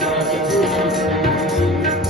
just